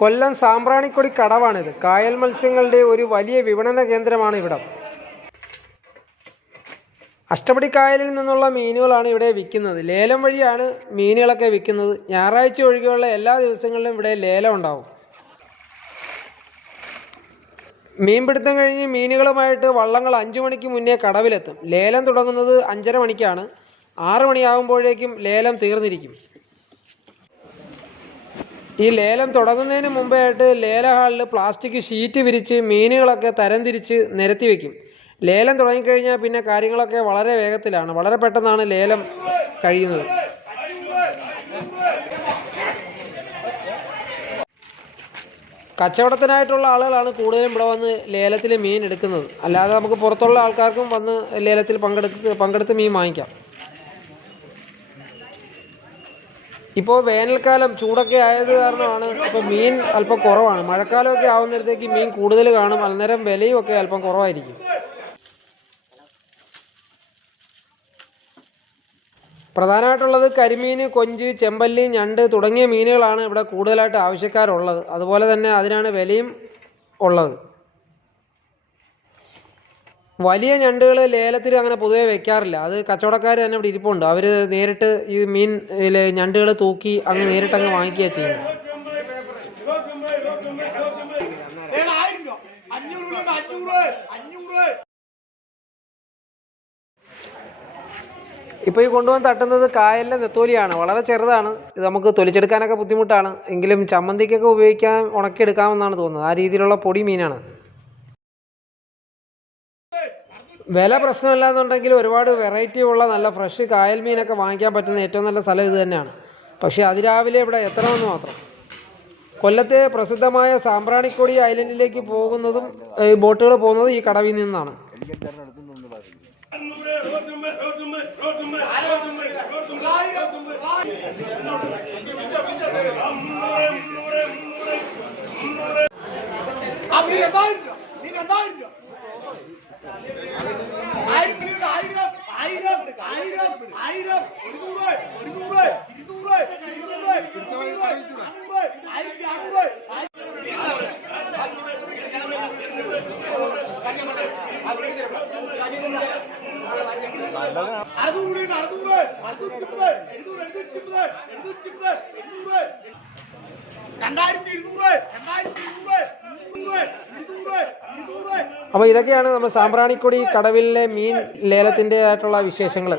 കൊല്ലം സാമ്പ്രാണിക്കൊടി കടവാണിത്. കായൽ മത്സ്യങ്ങളുടെ ഒരു വലിയ വിപണന കേന്ദ്രമാണ് ഇവിടം. അഷ്ടപടി കായലിൽ നിന്നുള്ള മീനുകളാണ് ഇവിടെ വിൽക്കുന്നത്. ലേലം വഴിയാണ് മീനുകളൊക്കെ വിൽക്കുന്നത്. ഞായറാഴ്ച ഒഴികെയുള്ള എല്ലാ ദിവസങ്ങളിലും ഇവിടെ ലേലം ഉണ്ടാവും. മീൻപിടുത്തം കഴിഞ്ഞ് മീനുകളുമായിട്ട് വള്ളങ്ങൾ 5 മണിക്ക് മുന്നേ കടവിലെത്തും. ലേലം തുടങ്ങുന്നത് 5:30 മണിക്കാണ്. 6 മണിയാകുമ്പോഴേക്കും ലേലം തീർന്നിരിക്കും. ഈ ലേലം തുടങ്ങുന്നതിന് മുമ്പായിട്ട് ലേല ഹാളിൽ പ്ലാസ്റ്റിക് ഷീറ്റ് വിരിച്ച് മീനുകളൊക്കെ തരംതിരിച്ച് നിരത്തി വയ്ക്കും. ലേലം തുടങ്ങിക്കഴിഞ്ഞാൽ പിന്നെ കാര്യങ്ങളൊക്കെ വളരെ വേഗത്തിലാണ്. വളരെ പെട്ടെന്നാണ് ലേലം കഴിയുന്നത്. കച്ചവടത്തിനായിട്ടുള്ള ആളുകളാണ് കൂടുതലും ഇവിടെ വന്ന് ലേലത്തിൽ മീൻ എടുക്കുന്നത്. അല്ലാതെ നമുക്ക് പുറത്തുള്ള ആൾക്കാർക്കും വന്ന് ലേലത്തിൽ പങ്കെടുത്ത് മീൻ വാങ്ങിക്കാം. ഇപ്പോൾ വേനൽക്കാലം ചൂടൊക്കെ ആയത് കാരണമാണ് ഇപ്പോൾ മീൻ അല്പം കുറവാണ്. മഴക്കാലമൊക്കെ ആവുന്നിടത്തേക്ക് മീൻ കൂടുതൽ കാണും. അന്നേരം വിലയും ഒക്കെ അല്പം കുറവായിരിക്കും. പ്രധാനമായിട്ടുള്ളത് കരിമീൻ, കൊഞ്ച്, ചെമ്പല്ലി, ഞണ്ട് തുടങ്ങിയ മീനുകളാണ് ഇവിടെ കൂടുതലായിട്ട് ആവശ്യക്കാരുള്ളത്. അതുപോലെ തന്നെ അതിനാണ് വിലയും ഉള്ളത്. വലിയ ഞണ്ടുകൾ ലേലത്തിൽ അങ്ങനെ പൊതുവെ വെക്കാറില്ല. അത് കച്ചവടക്കാർ തന്നെ ഇവിടെ ഇരിപ്പുണ്ട്. അവർ നേരിട്ട് ഈ മീൻ ഞണ്ടുകൾ തൂക്കി അങ്ങ് നേരിട്ട് അങ്ങ് വാങ്ങിക്കുക ചെയ്യുന്നത്. ഇപ്പോൾ ഈ കൊണ്ടുവന്ന് തട്ടുന്നത് കായലിലെ നെത്തോലിയാണ്. വളരെ ചെറുതാണ്. ഇത് നമുക്ക് തൊലിച്ചെടുക്കാനൊക്കെ ബുദ്ധിമുട്ടാണ്. എങ്കിലും ചമ്മന്തിക്കൊക്കെ ഉപയോഗിക്കാൻ ഉണക്കിയെടുക്കാമെന്നാണ് തോന്നുന്നത്. ആ രീതിയിലുള്ള പൊടി മീനാണ്. വില പ്രശ്നമില്ല എന്നുണ്ടെങ്കിൽ ഒരുപാട് വെറൈറ്റി ഉള്ള നല്ല ഫ്രഷ് കായൽ മീനൊക്കെ വാങ്ങിക്കാൻ പറ്റുന്ന ഏറ്റവും നല്ല സ്ഥലം ഇത് തന്നെയാണ്. പക്ഷേ അതിരാവിലെ ഇവിടെ എത്തണമെന്ന് മാത്രം. കൊല്ലത്തെ പ്രസിദ്ധമായ സാമ്പ്രാണിക്കൊടി ഐലൻഡിലേക്ക് പോകുന്നതും ബോട്ടുകൾ പോകുന്നത് ഈ കടവിൽ നിന്നാണ്. അപ്പോൾ ഇതൊക്കെയാണ് നമ്മൾ സാമ്പ്രാണിക്കൊടി കടവിലെ മീൻ ലേലത്തിൻ്റെതായിട്ടുള്ള വിശേഷങ്ങൾ.